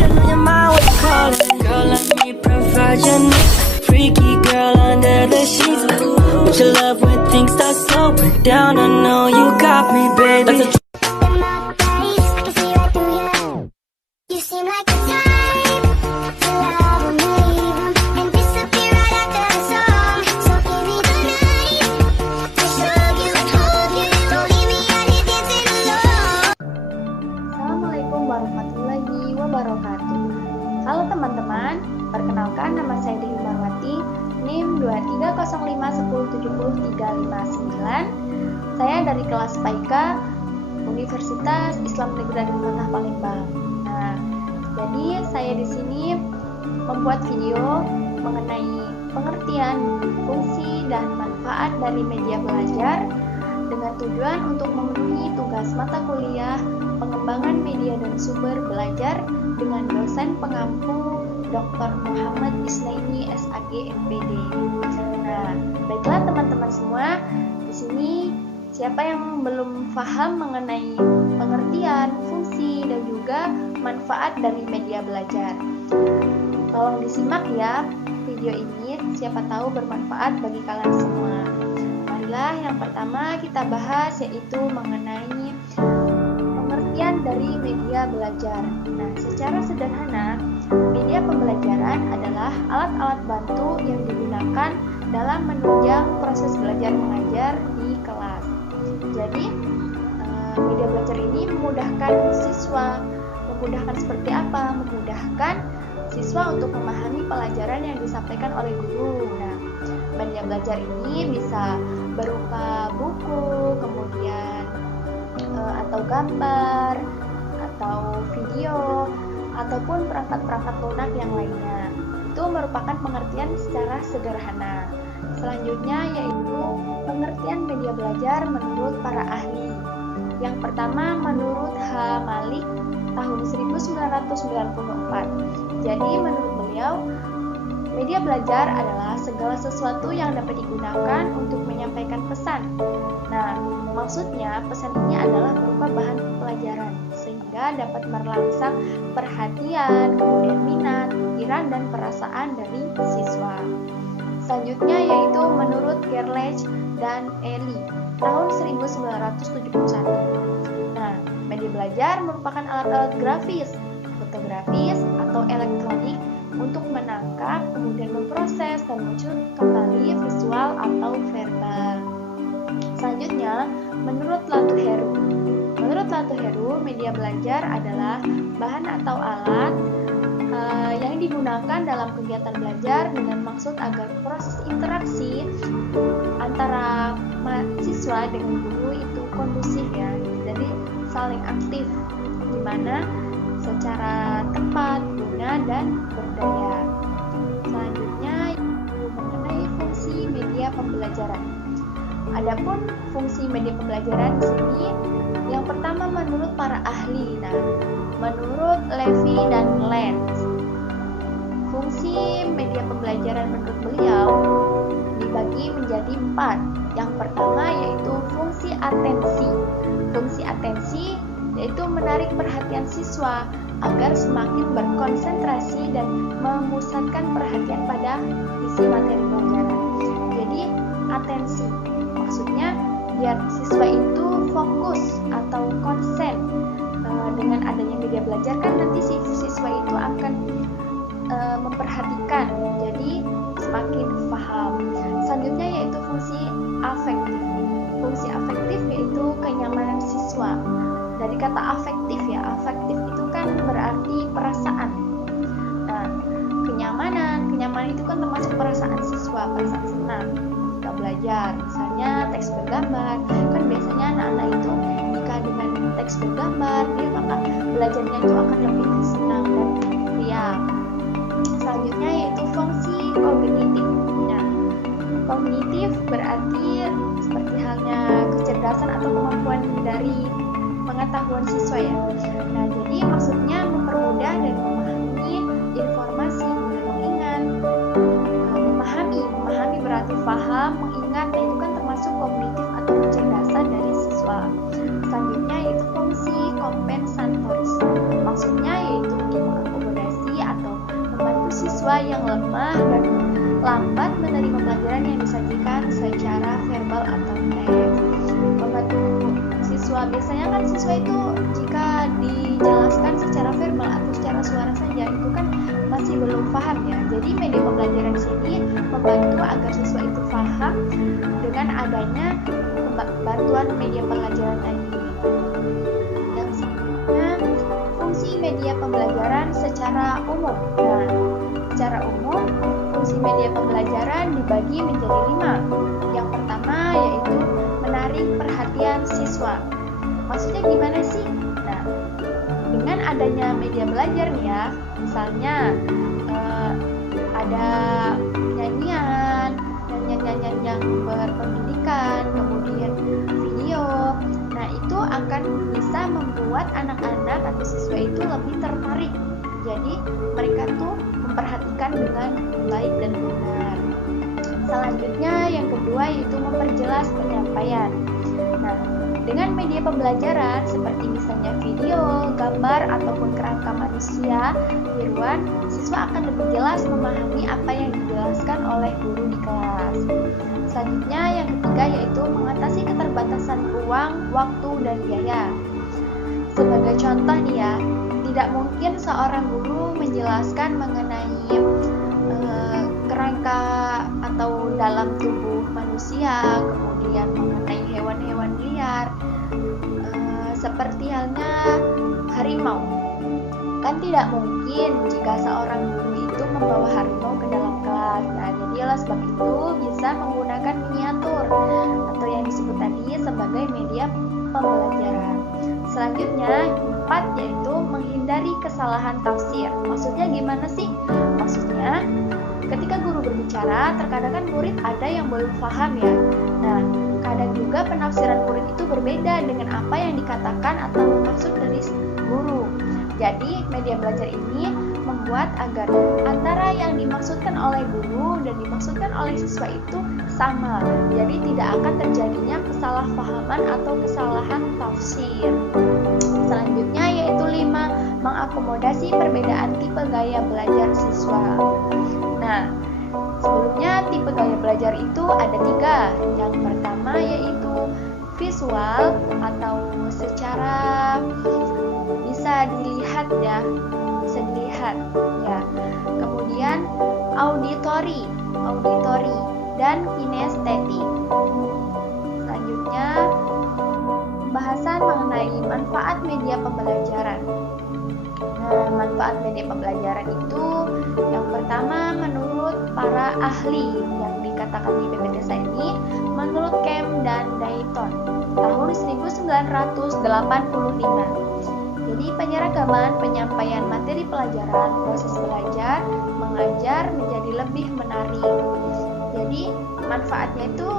attention on your mind, what you call it? Girl, let me provide your needs. Freaky girl under the sheets. With your love when things start slowing down, I know you got me, baby. In my face, I can see right through you. You seem like the type to love and leave and disappear right after the song. So give me the night to show you and hold you. Don't leave me out here dancing alone. Assalamualaikum warahmatullahi wabarakatuh. Halo teman-teman, perkenalkan nama saya Dewi Marwati, NIM 230510700359. Saya dari kelas PAIKA Universitas Islam Negeri Radin Fatah Palembang. Nah, jadi saya di sini membuat video mengenai pengertian, fungsi, dan manfaat dari media belajar dengan tujuan untuk memenuhi tugas mata kuliah pengembangan media dan sumber belajar dengan dosen pengampu Dr. Muhammad Isnaini SAG MPD. Nah, baiklah teman-teman semua, di sini siapa yang belum paham mengenai pengertian, fungsi, dan juga manfaat dari media belajar? Tolong disimak ya video ini, siapa tahu bermanfaat bagi kalian semua. Marilah yang pertama kita bahas yaitu mengenai pengertian dari media belajar. Nah, secara sederhana, media pembelajaran adalah alat-alat bantu yang digunakan dalam menunjang proses belajar mengajar di kelas. Jadi, media belajar ini memudahkan siswa. Memudahkan seperti apa? Memudahkan siswa untuk memahami pelajaran yang disampaikan oleh guru. Nah, media belajar ini bisa berupa buku, kemudian atau gambar, atau video, ataupun perangkat-perangkat lunak yang lainnya. Itu merupakan pengertian secara sederhana. Selanjutnya yaitu pengertian media belajar menurut para ahli. Yang pertama menurut H. Malik tahun 1994. Jadi menurut beliau, media belajar adalah segala sesuatu yang dapat digunakan untuk menyampaikan pesan. Nah, maksudnya pesan ini adalah berupa bahan pelajaran sehingga dapat merangsang perhatian, kemudian minat, pikiran, dan perasaan dari siswa. Selanjutnya yaitu menurut Gerlach dan Eli tahun 1971. Nah, media belajar merupakan alat-alat grafis, fotografis, atau elektronik untuk menangkap, kemudian memproses, dan muncul kembali visual atau verbal. Selanjutnya, menurut Latuheru. Menurut Latuheru, media belajar adalah bahan atau alat yang digunakan dalam kegiatan belajar dengan maksud agar proses interaksi antara mahasiswa dengan guru itu kondusif ya, jadi saling aktif, di mana secara tepat, guna, dan berdaya. Selanjutnya mengenai fungsi media pembelajaran. Adapun fungsi media pembelajaran di sini, yang pertama menurut para ahli. Nah, menurut Levy dan Lenz, fungsi media pembelajaran menurut beliau dibagi menjadi 4. Yang pertama yaitu fungsi atensi. Fungsi atensi yaitu menarik perhatian siswa agar semakin berkonsentrasi dan memusatkan perhatian pada isi materi pelajaran. Jadi atensi maksudnya biar siswa itu fokus atau konsen. Dengan adanya media belajar kan nanti si siswa itu akan memperhatikan, jadi semakin paham. Selanjutnya yaitu fungsi afektif. Fungsi afektif yaitu kenyamanan siswa. Dari kata afektif ya, afektif itu kan berarti perasaan. Nah, kenyamanan itu kan termasuk perasaan siswa, perasaan senang ketika belajar. Misalnya teks bergambar, kan biasanya anak-anak itu jika dengan teks bergambar, dia maka belajarnya itu akan lebih senang dan riang. Selanjutnya yaitu fungsi kognitif. Nah, kognitif berarti seperti halnya kecerdasan atau kemampuan dari pengetahuan siswa ya. Nah, jadi maksudnya mempermudah dan memahami informasi dan mengingat. Memahami berarti paham, mengingat, nah itu kan termasuk kognitif atau kecerdasan dari siswa. Selanjutnya yaitu fungsi kompensatoris. Maksudnya yaitu untuk mengakomodir yang lemah dan lambat menerima pelajaran yang disajikan secara verbal atau teks. Membantu siswa, biasanya kan siswa itu jika dijelaskan secara verbal atau secara suara saja itu kan masih belum paham ya. Jadi media pembelajaran di sini membantu agar siswa itu paham dengan adanya bantuan media pembelajaran tadi. Yang selanjutnya, fungsi media pembelajaran secara umum. Nah, secara umum fungsi media pembelajaran dibagi menjadi 5. Yang pertama yaitu menarik perhatian siswa. Maksudnya gimana sih? Nah, dengan adanya media belajar nih ya, misalnya ada nyanyian yang berpendidikan, kemudian video. Nah, itu akan bisa membuat anak-anak atau siswa itu lebih tertarik. Jadi, mereka tuh memperhatikan dengan baik dan benar. Selanjutnya, yang kedua yaitu memperjelas penyampaian. Nah, dengan media pembelajaran seperti misalnya video, gambar, ataupun kerangka manusia, tiruan, siswa akan lebih jelas memahami apa yang dijelaskan oleh guru di kelas. Selanjutnya, yang ketiga yaitu mengatasi keterbatasan ruang, waktu, dan biaya. Sebagai contoh nih ya, tidak mungkin seorang guru menjelaskan mengenai kerangka atau dalam tubuh manusia, kemudian mengenai hewan-hewan liar, seperti halnya harimau. Kan tidak mungkin jika seorang guru itu membawa harimau ke dalam kelas. Nah, jadi oleh sebab itu bisa menggunakan miniatur atau yang disebut tadi sebagai media pembelajaran. Selanjutnya, 4 yaitu menghindari kesalahan tafsir. Maksudnya gimana sih? Maksudnya, ketika guru berbicara, terkadang kan murid ada yang belum paham ya. Nah, kadang juga penafsiran murid itu berbeda dengan apa yang dikatakan atau maksud dari guru. Jadi, media belajar ini membuat agar antara yang dimaksudkan oleh guru dan dimaksudkan oleh siswa itu sama. Jadi, tidak akan terjadinya kesalahpahaman atau kesalahan tafsir. Selanjutnya yaitu 5, mengakomodasi perbedaan tipe gaya belajar siswa. Nah, sebelumnya tipe gaya belajar itu ada 3. Yang pertama yaitu visual atau secara bisa dilihat ya. Kemudian auditory dan kinestetik. Selanjutnya pembahasan mengenai manfaat media pembelajaran. Nah, manfaat media pembelajaran itu yang pertama menurut para ahli yang dikatakan di PPDS ini, menurut Kemp dan Dayton tahun 1985. Jadi penyeragaman penyampaian materi pelajaran, proses belajar, mengajar menjadi lebih menarik. Jadi manfaatnya itu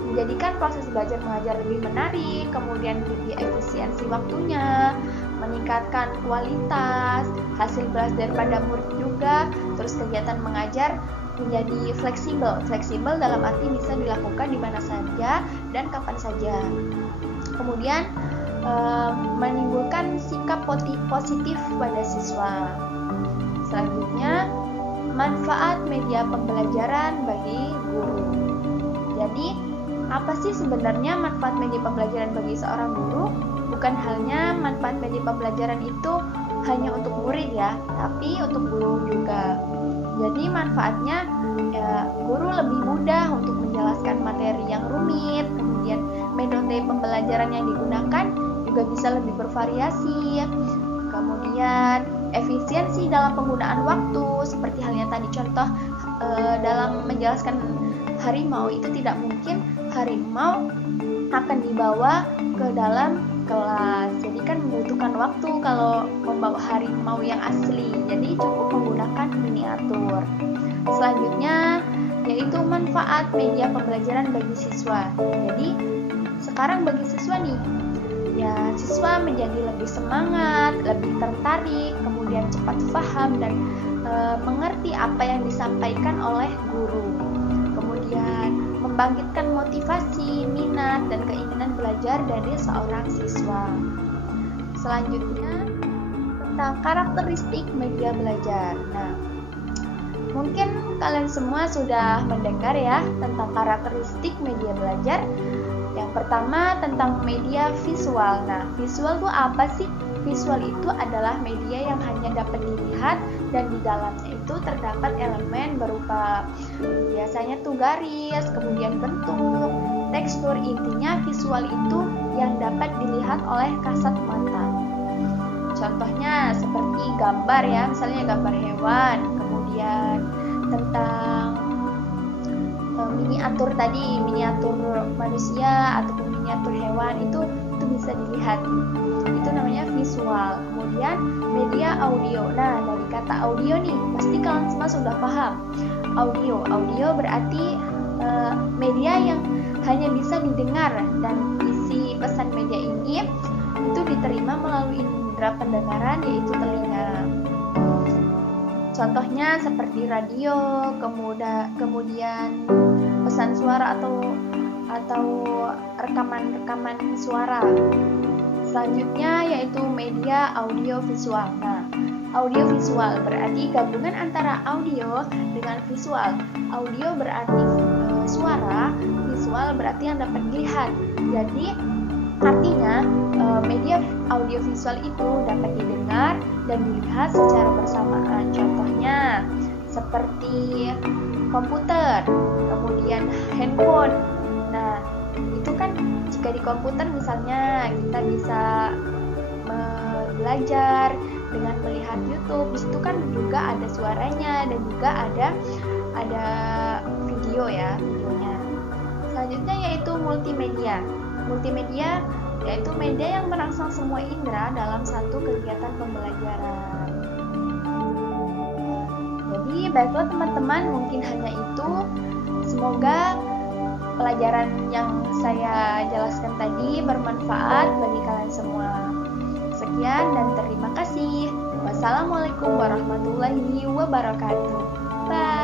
menjadikan proses belajar mengajar lebih menarik, kemudian lebih efisiensi waktunya, meningkatkan kualitas, hasil belajar pada murid juga, terus kegiatan mengajar menjadi fleksibel dalam arti bisa dilakukan di mana saja dan kapan saja. Kemudian menimbulkan sikap positif pada siswa. Selanjutnya, manfaat media pembelajaran bagi guru. Jadi, apa sih sebenarnya manfaat media pembelajaran bagi seorang guru? Bukan hanya manfaat media pembelajaran itu hanya untuk murid ya, tapi untuk guru juga. Jadi manfaatnya ya, guru lebih mudah untuk menjelaskan materi yang rumit, kemudian metode pembelajaran yang digunakan juga bisa lebih bervariasi, kemudian efisiensi dalam penggunaan waktu, seperti halnya tadi contoh dalam menjelaskan harimau, itu tidak mungkin harimau akan dibawa ke dalam kelas, jadi kan membutuhkan waktu kalau membawa harimau yang asli, jadi cukup menggunakan miniatur. Selanjutnya yaitu manfaat media pembelajaran bagi siswa. Jadi sekarang bagi siswa nih, ya siswa menjadi lebih semangat, lebih tertarik, kemudian cepat paham dan mengerti apa yang disampaikan oleh guru. Kemudian membangkitkan motivasi, minat, dan keinginan belajar dari seorang siswa. Selanjutnya tentang karakteristik media belajar. Nah, Mungkin kalian semua sudah mendengar ya tentang karakteristik media belajar. Yang pertama tentang media visual. Nah, visual itu apa sih? Visual itu adalah media yang hanya dapat dilihat dan di dalamnya itu terdapat elemen berupa biasanya tuh garis, kemudian bentuk, tekstur. Intinya visual itu yang dapat dilihat oleh kasat mata. Contohnya seperti gambar ya, misalnya gambar hewan, kemudian tentang miniatur tadi, miniatur manusia ataupun miniatur hewan itu bisa dilihat. Itu namanya visual. Kemudian media audio. Nah, dari kata audio nih, pasti kalian semua sudah paham. Audio berarti media yang hanya bisa didengar dan isi pesan media ini itu diterima melalui indera pendengaran yaitu telinga. Contohnya seperti radio, kemudian pesan suara atau rekaman suara. Selanjutnya yaitu media audiovisual. Nah, audiovisual berarti gabungan antara audio dengan visual. Audio berarti suara, visual berarti yang dapat dilihat. Jadi artinya media audiovisual itu dapat didengar dan dilihat secara bersamaan. Contohnya seperti komputer, kemudian handphone. Nah, itu kan jika di komputer misalnya kita bisa belajar dengan melihat YouTube. Di situ kan juga ada suaranya dan juga ada video ya, videonya. Selanjutnya yaitu multimedia. Multimedia yaitu media yang merangsang semua indera dalam satu kegiatan pembelajaran. Jadi baiklah teman-teman, mungkin hanya itu. Semoga pelajaran yang saya jelaskan tadi bermanfaat bagi kalian semua. Sekian dan terima kasih. Wassalamualaikum warahmatullahi wabarakatuh. Bye.